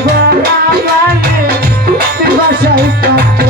Ivan Ali, Ivan Shahid Kapoor.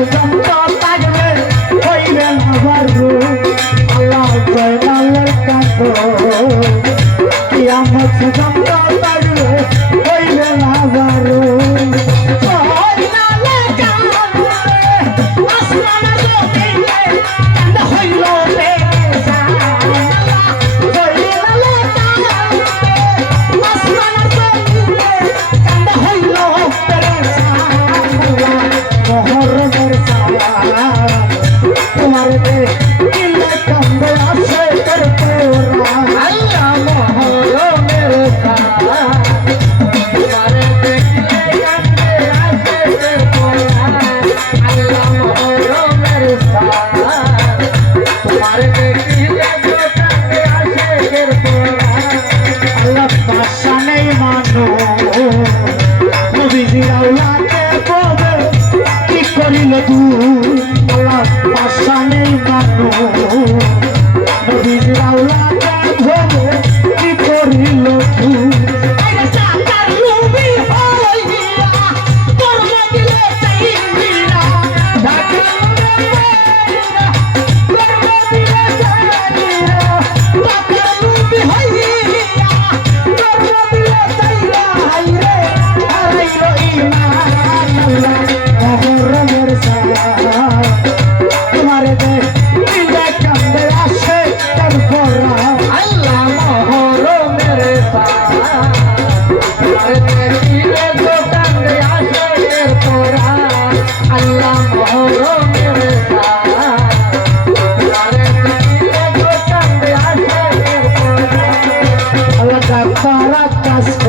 ¡Suscríbete al canal! मानो